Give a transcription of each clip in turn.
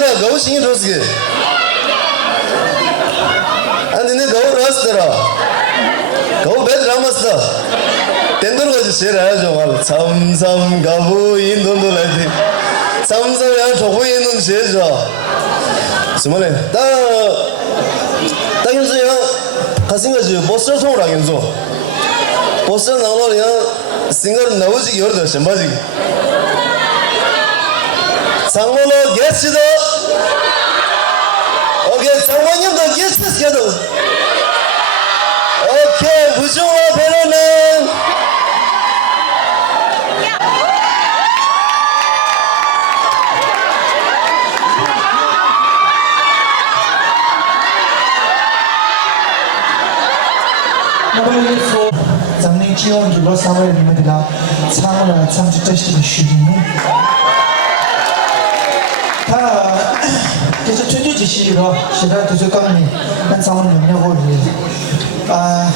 내가 너무 신경 줬으게. 아니 내 너무 ras더라. 너무 배드 남았어. 댄도로 가지 제일 해야죠. 말 삼삼 가부 인돈도 라이트. 삼삼이랑 조부 인돈 제일 좋아. 스물네. 딱 현수야 가슴 가지 버스 통으로 현수. 버스 나오면 싱글 나오지 열다 შემ바지. 장모로 게스트도 오케이 장모님도 게스트 시켜도 오케이 부정화 배로는 장님 지원 길로 사회에 님들아 참을 참주 뜻이 쉬기는 다 계속 천주 지시로 시다 두석감이 난 상황 명령을 다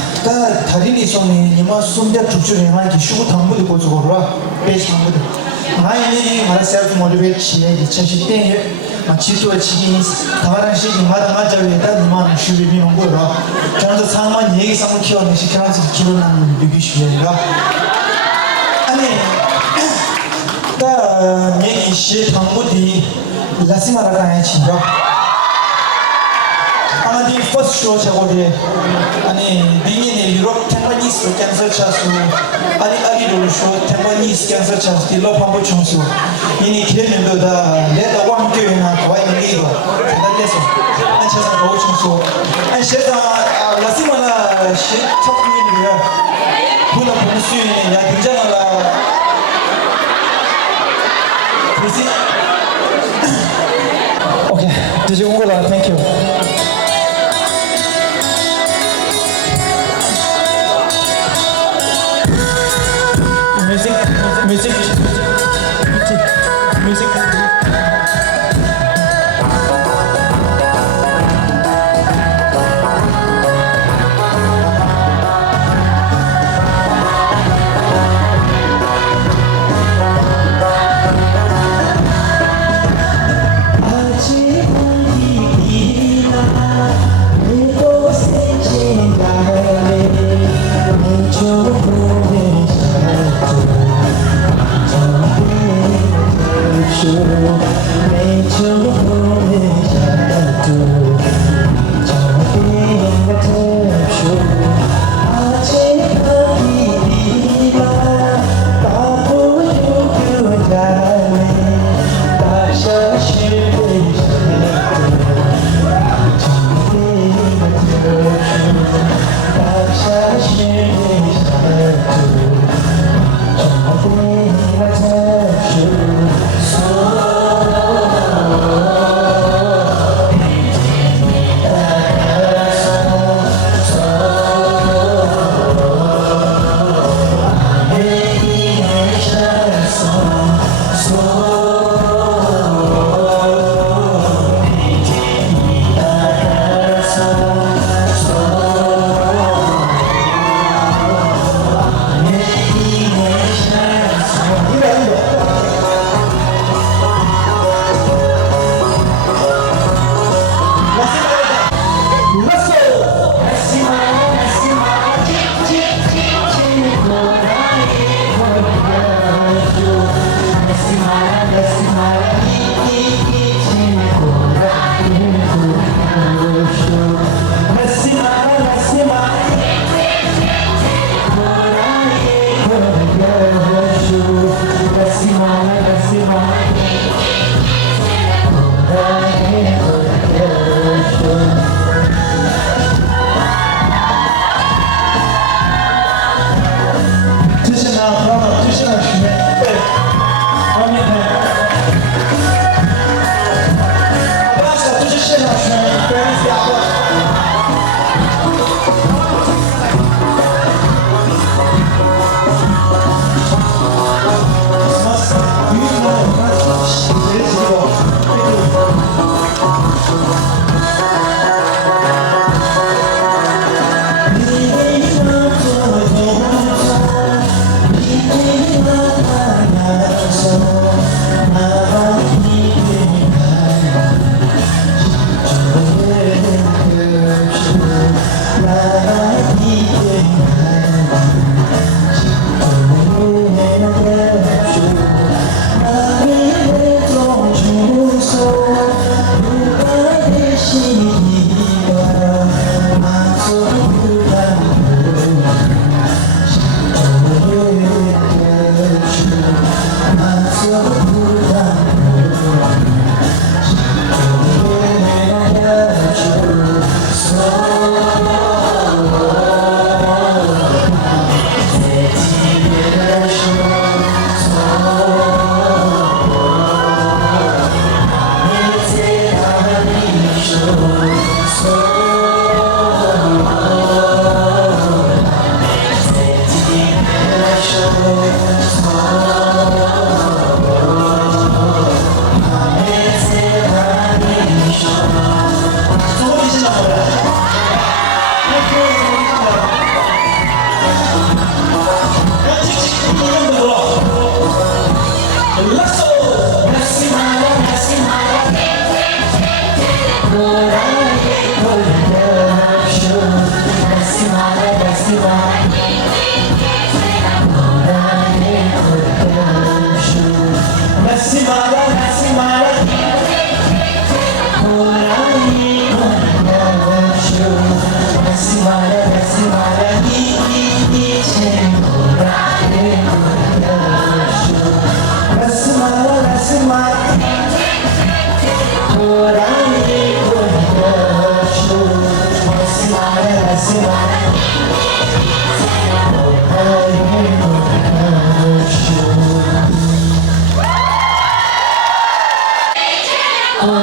다리니 손이 니마 숨대 죽주에 많이 쉬고 당부도 고주고라 배시 당부도 마이니 말세르 모티베이트 시에 지치때 마치토의 지기 다른 시기 마당하자 위에다 니마 쉬비미 온거라 저는 상만 얘기 상을 키워내 시켜서 기본하는 비기시에가 아니 다 얘기 시 당부디 라시마라가 해치죠. 아니 퍼스트 쇼 저거리 아니 비니네 유럽 템퍼니스 캔서 차수 아니 아리로 쇼 템퍼니스 캔서 차수 딜러 판보 총수 이니 기대면도다 내가 왕교회나 거와이는 이거 대단해서 안 차서 거우 총수 안 셰다 라시마나 시 탑민이야 보다 보는 수요일에 야 등장하라 그렇지 오케이 드시고 온 거다 땡큐 music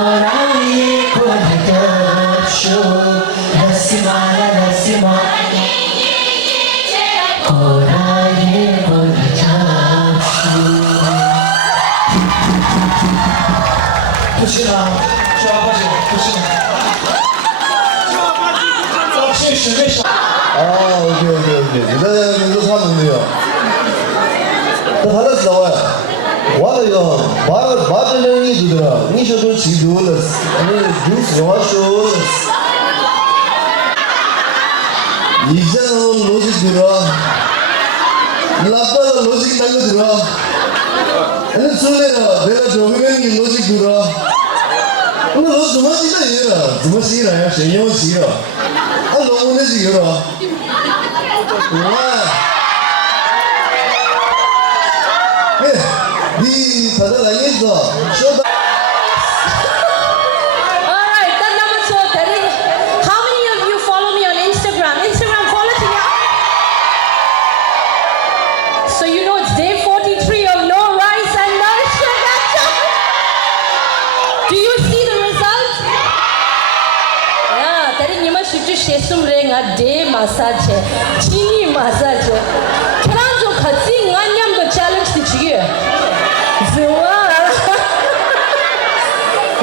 너랑이 보내겠쇼 나시마야 나시마 호랑이 보내자쇼 부시나 저 아버지 부시나 오케이. 기다려도 사는데요. 또 하나씩 나와요. 와요. 마블링이 주더라. 니셔도 지도를. 아니, 뉴스 영화쇼. 이제는 로직 들어. 라빠가 로직이 달려들어. 아니, 술래가 내가 조명이 로직 들어. 근데 너怎么记得얘라? 怎么记得呀? 谁用记了? 아, 너무 내지 이거라. 와. 예, 니 다들 알겠어. 쇼다. Alright, that number so Terry. How many of you follow me on Instagram? Instagram follow to me. So you know it's day 43 of no rice and no sugar. Do you see the results? Yeah, Terry, you must shoot shesum ring a day massage, chini massage. Kranzo katsi nganyam the challenge to you.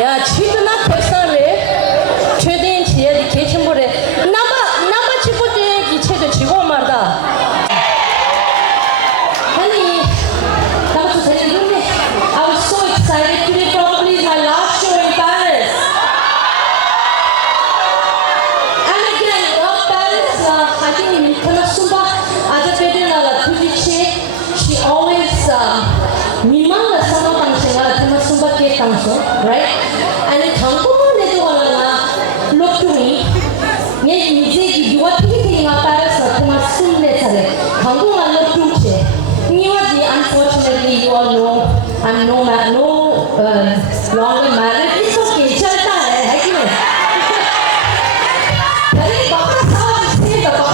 야, 지도나 백사래. 최대한 지혜리 개침보래. 나마 치고대 기체도 지고 말다. 아니, 나부터 잘했는데. I was so excited. Today probably is my last show in Paris. And again, Paris, I think kana sumba aja pedena tujiche. She always 미망가 상황방식가 tema sumba ke tangso, right? And 당고만 내도 가나 loktum이 내 이제 유아 피기가 따라서 tema sumne 차례 당고만 loktum체. 니와지 unfortunately you all know I'm no longer married. It's okay. चलता है कि नहीं? अरे बाबा साहब से बाबा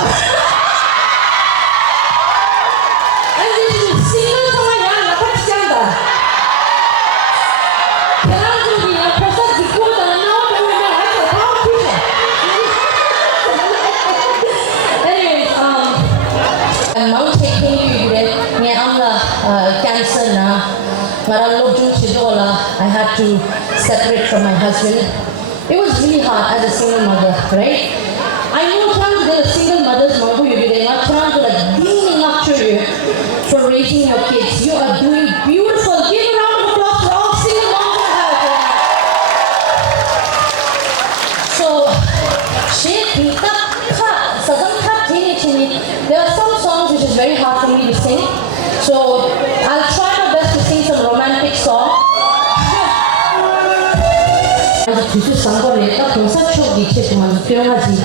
I had to separate from my husband. It was really hard as a single mother, right? I know times there are single mothers, they're not trying to like beaming up to you for raising your kids. You are doing beautiful. Give a round of applause for all single moms out there. So, there are some songs which is very hard for me to sing. So, I'll try my best to sing some romantic song. 기술 상거리 딱 동사초 기체지만 표현하지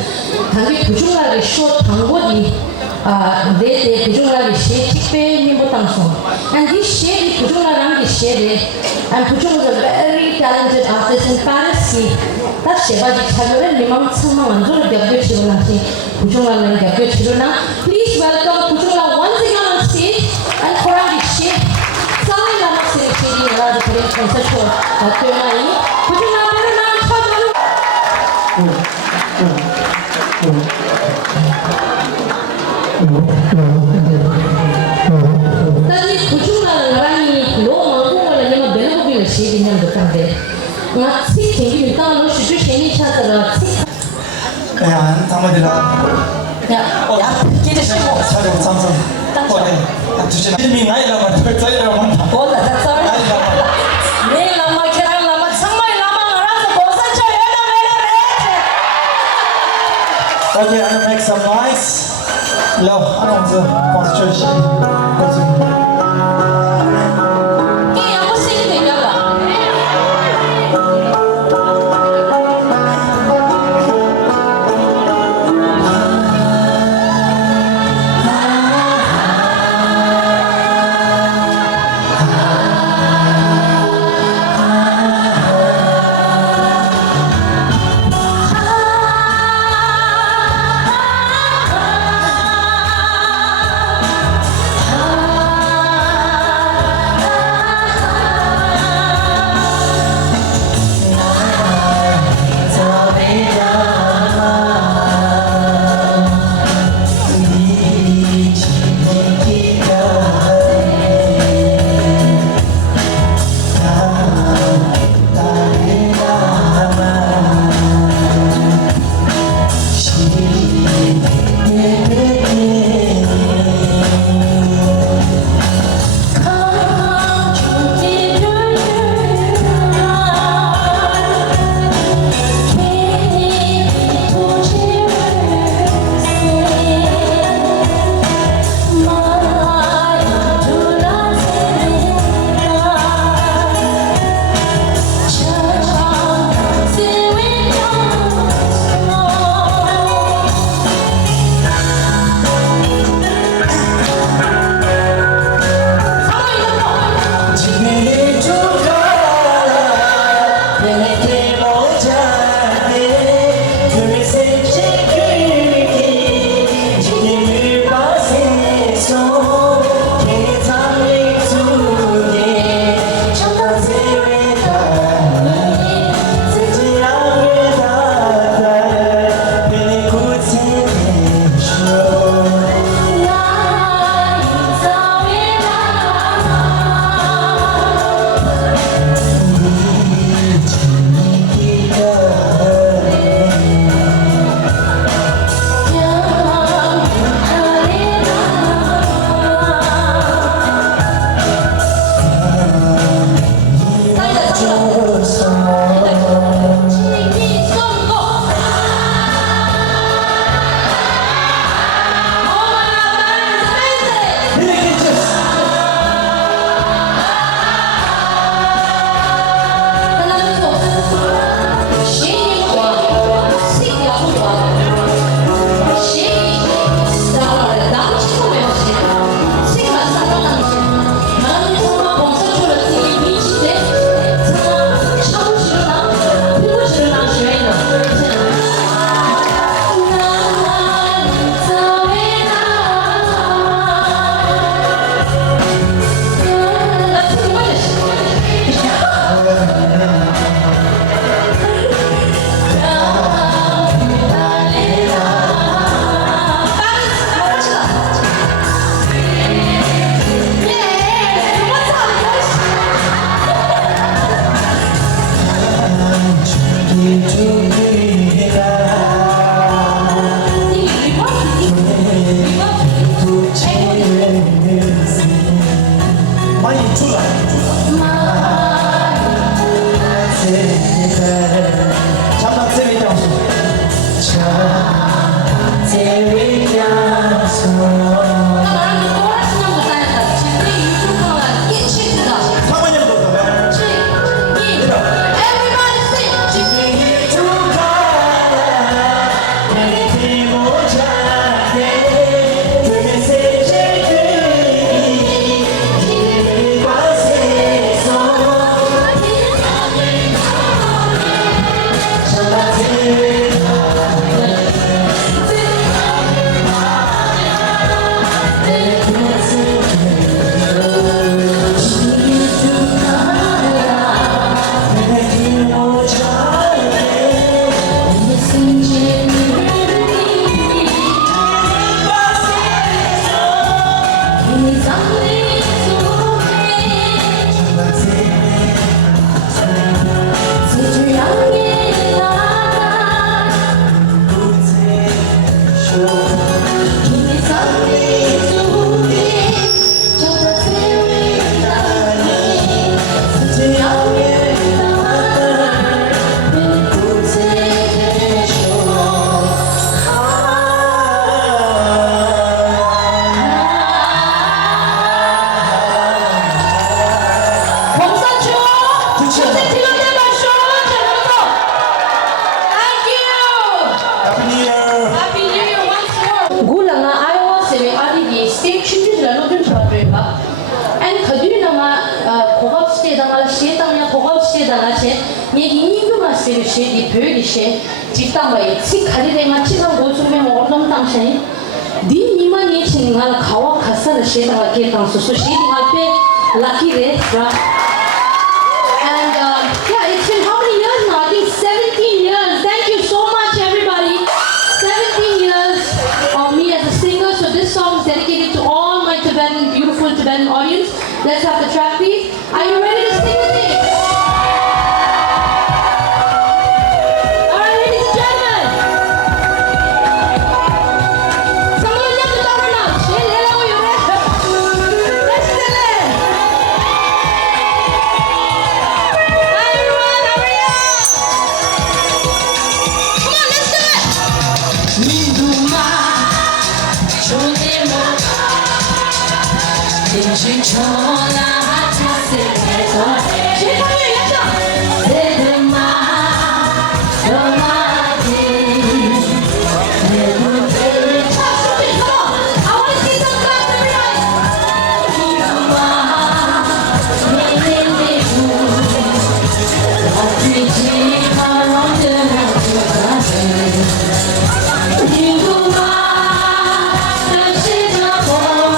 단기 부중하게 쇼 단고디 내대 부중하게 시 특별히 못당송 and this shade 부중하게 shade and 부중 is a very talented artist in Paris 딱 세바지 차별에 리망 참마 완전 겹겨 치료나시 부중하게 겹겨 치료나 please welcome 부중하 once again on stage and 코랑기 shade 상의 남학생 shade 나라도 그린 동사초 표현하니 부중하 tadi kucungan rani lo mampu malanya bela mobil sih dengan berkande ngasih tinggi kita lo susu sini cara kaya tamadila ya kita semua 차려 삼성 네 두시나 이미 나이라만 덜짜리라만 oh tak sorry nih lama kira lama sampai lama ngerasa bosan coy Okay, I'm gonna make some noise. Love, I don't want to concentration. Okay, aku sing beda lah. 스피드 쉐디 벽이 쉐 집당바이 치 가리레마 치상 고수면 얼른 당신 디 니만이 친가 가와 가사를 쉐다가 게당소 소 쉐디 앞에 라키레 라 and yeah, it's been how many years now? I think 17 years. Thank you so much, everybody. 17 years of me as a singer. So this song is dedicated to all my Tibetan, beautiful Tibetan audience. Let's have the track, please. Are you ready to sing with me? All right, ladies and gentlemen. Someone jump the door now. Let's do it. Hi everyone, how are you? Come on, let's do it. 민두마 존재모 임신 전화 자세에서 실패의 여정 세드마 너마지 내 눈을 찾을 수 있어. I wanna see some claps, everybody. 민두마 내내 어디지 바람들은 민두마 날씨자고 그동안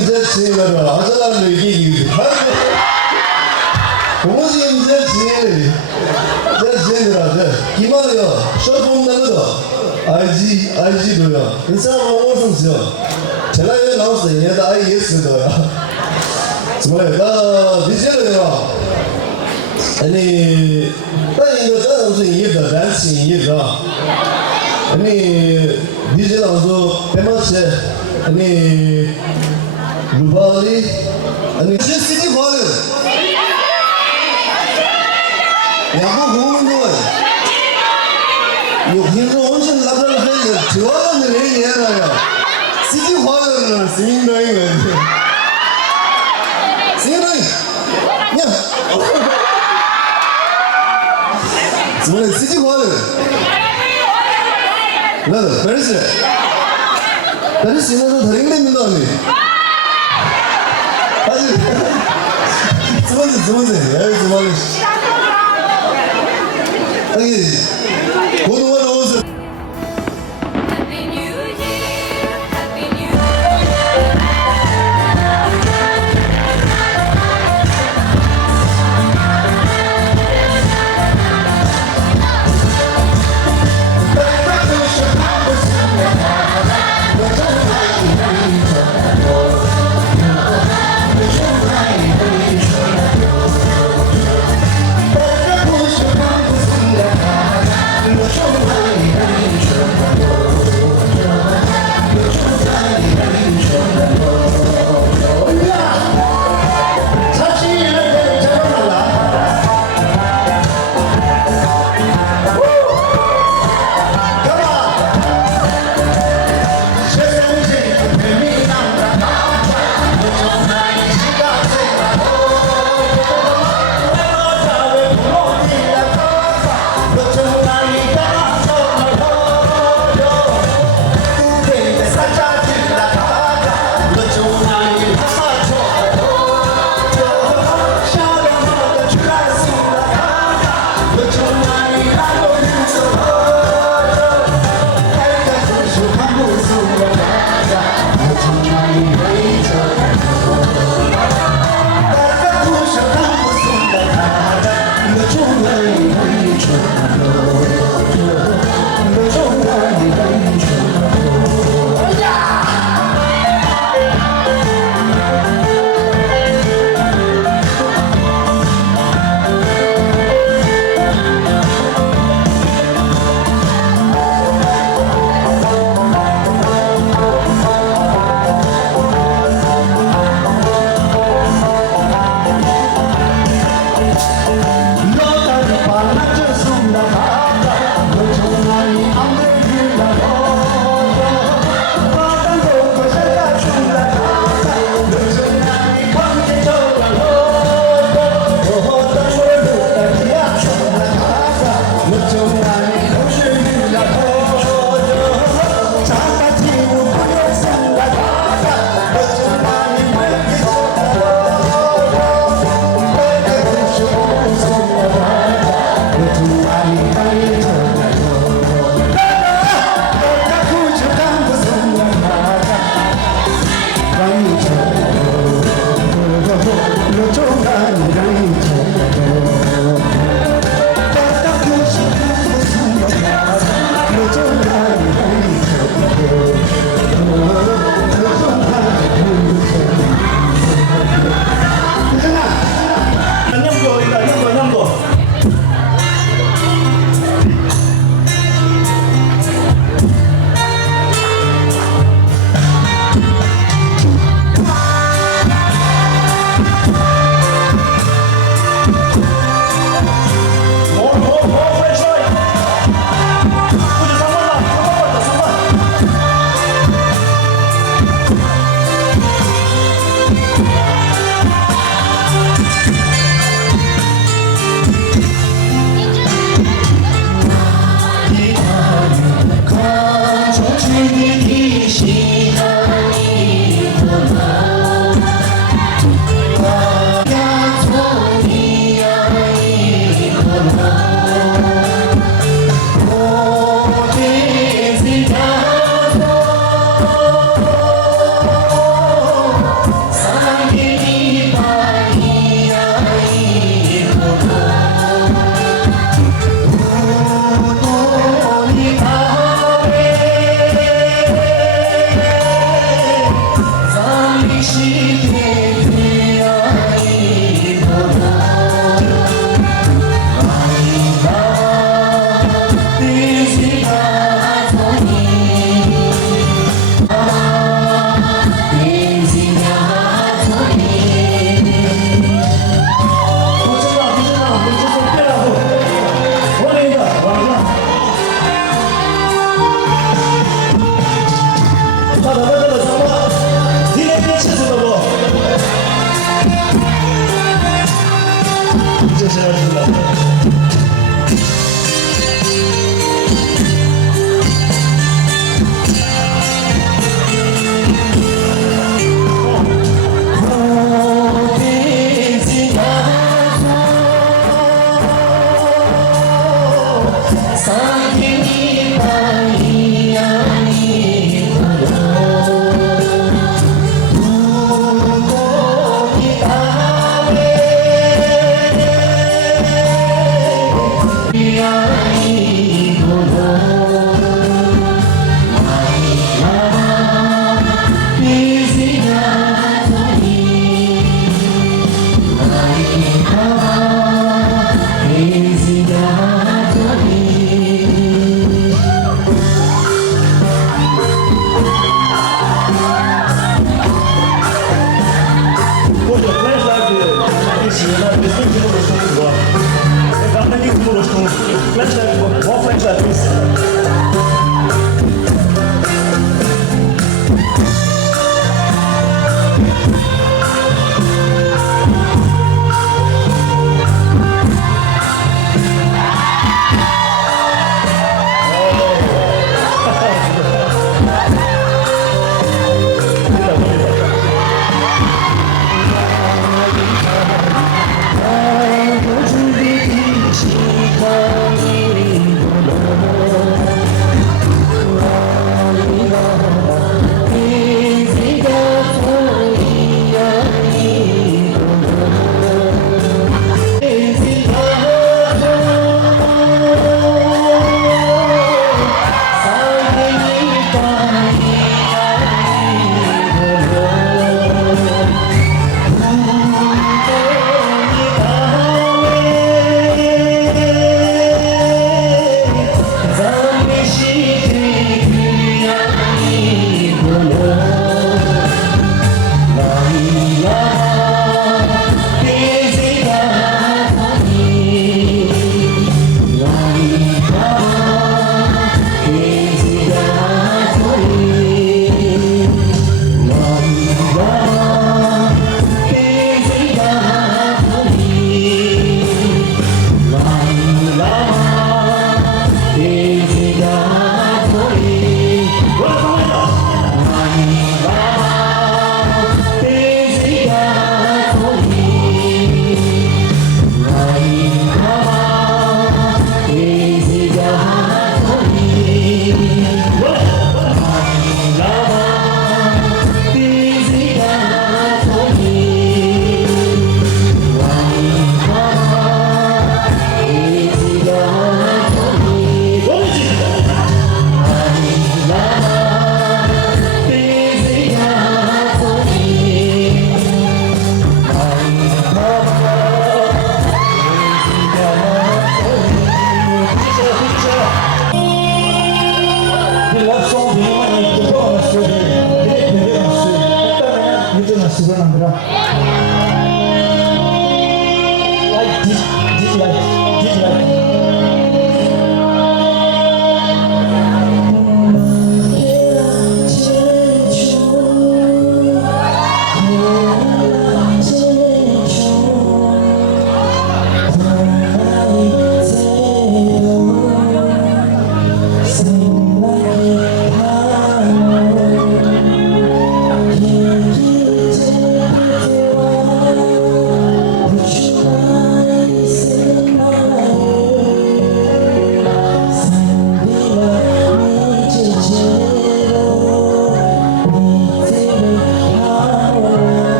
시간 지내면 아자라는 얘기 고모지금 제일 지내더라고요. 기만해요. 쇼폼 나거든. RG도요. 인사하고 오성지요. 제가 여기 나왔어요. 얘도 IS도요. 정말 나 비전을요. 아니, 나 이거 나 무슨 이해다, 단신 이해다. 아니, 비전하고서 배마체, 아니, 루바리, 아니, 시티 화를. 야구 공은 거야. 여기서 온신 나가는 데 좋아하는 얘기 해라요. 시티 화를 스윙러잉 왜? 스윙러잉. 야. 정말 시티 화를. 나도 베리스. 베리스 이나도 다른 게 있는 거 아니? 아직. 두 번째. 여기 고등어를 옷을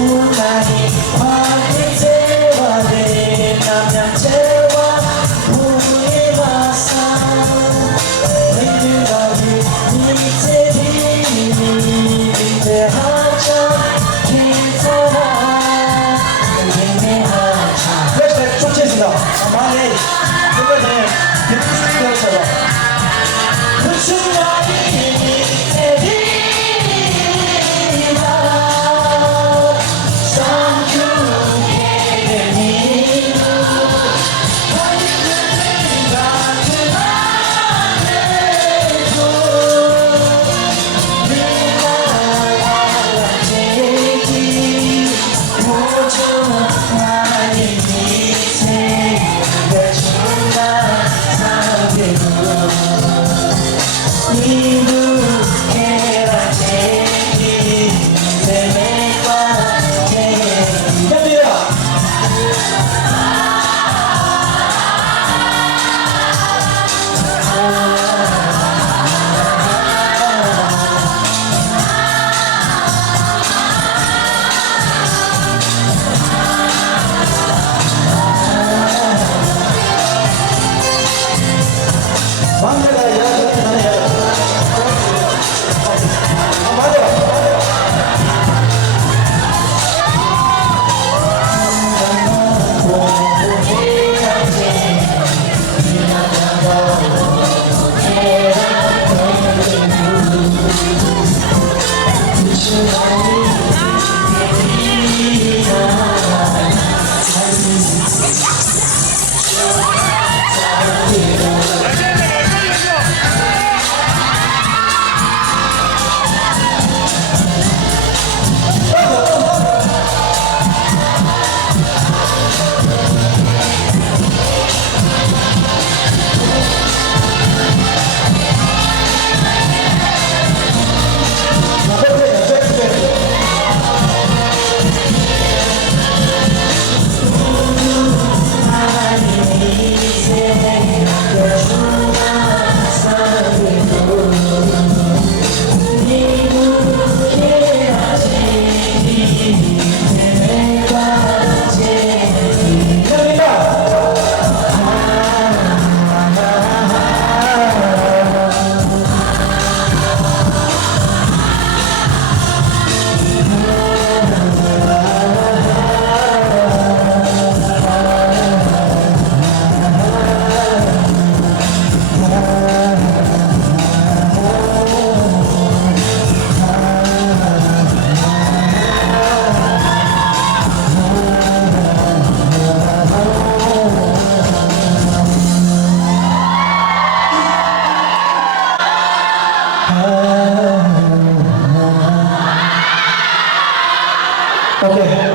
모르겠어 오케이.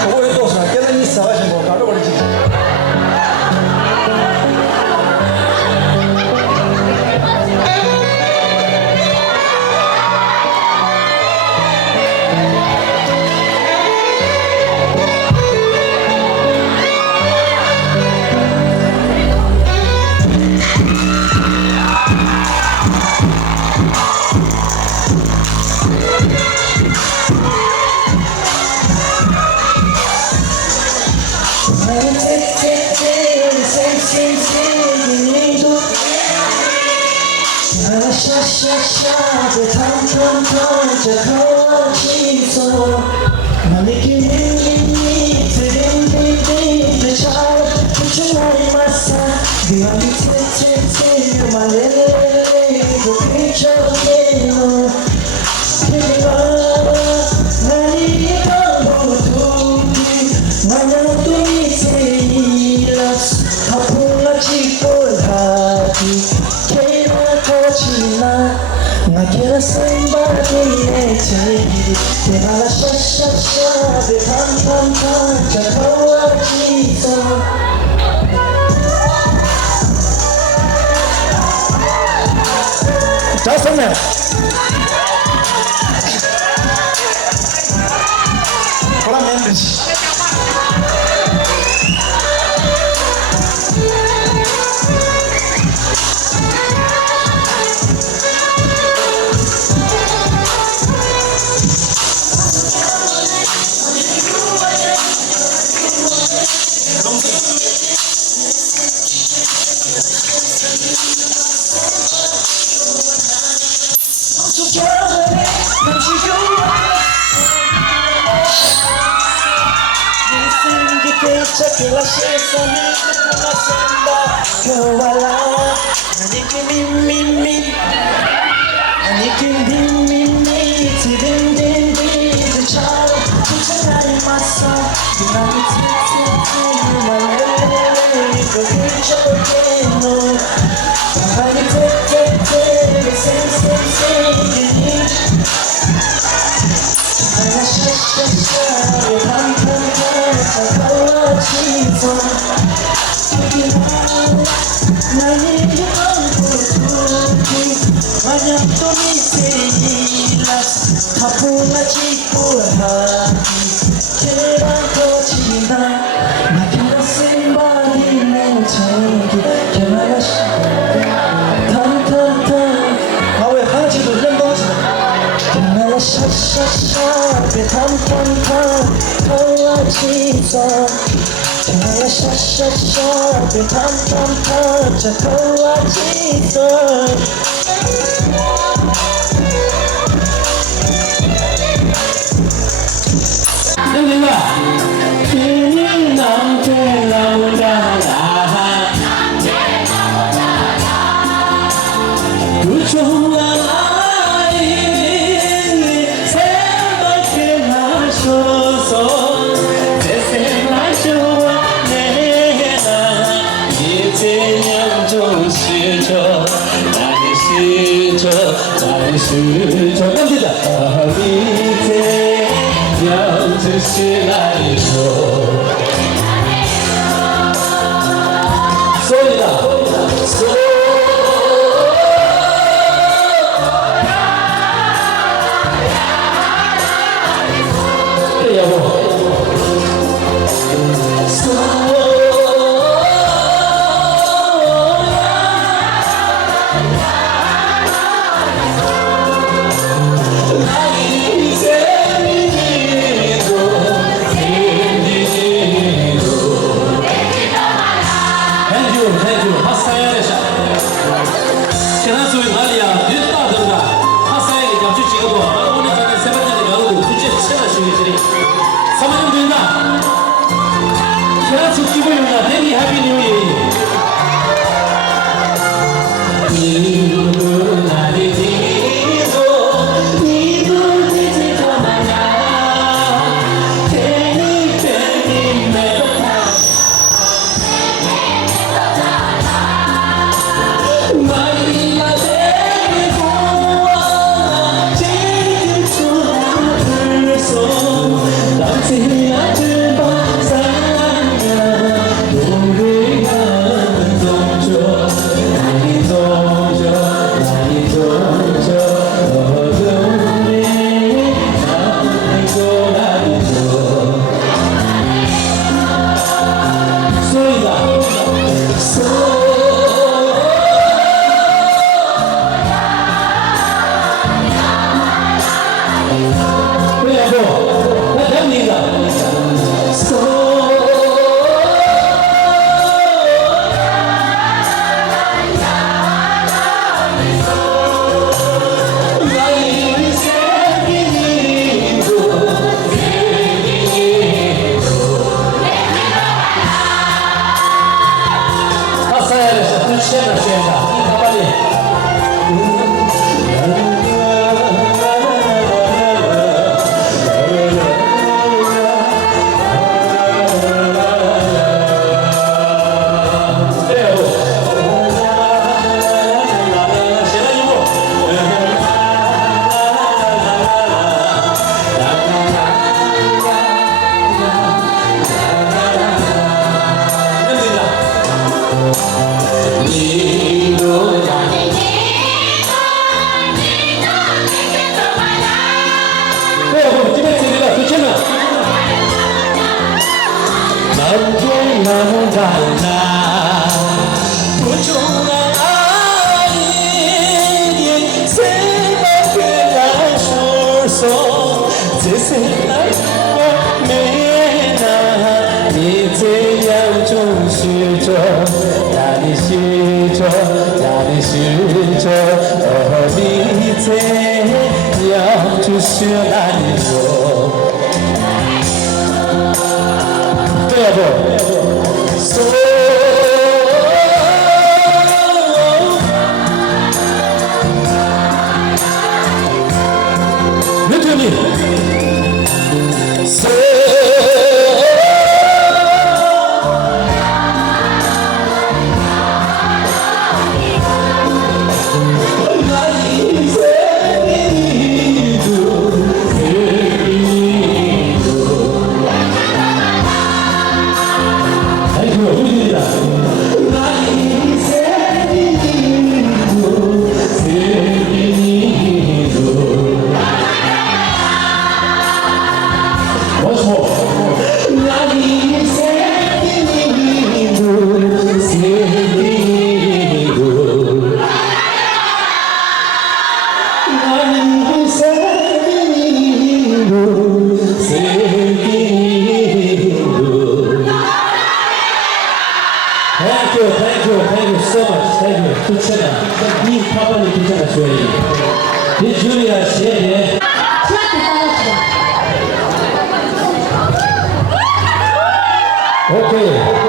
저거 해도 깨는 있어가지고 가져버리지. Naquela samba de eternity, ela cha de tam já tô aqui só. Já sonhei. Para membros. Que la scienza mi samba kawala Aniki mi Aniki mi Tidin din the child Kuchanai masa Dinami titi Malele Go picture keno Bani te Sen Ana sha 함께 나눠가나 부족한 아이에게 새벽을 나셔서 세상을 매나 이제 양쪽 실죠 나는 실죠 나는 실죠 어디에 양주시면 아니죠 또 여보 Thank you so much. Thank you. 괜찮아. 이 파파는 괜찮아, 조이. 이 줄리아 씨. 오케이.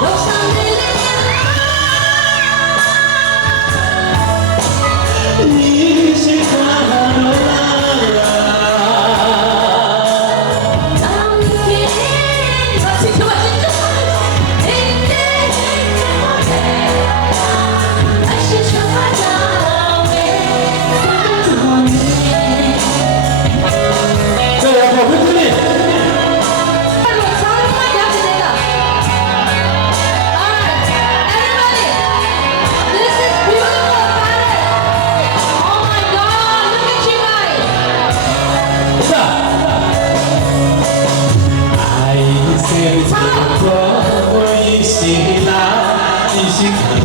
Rosa Sos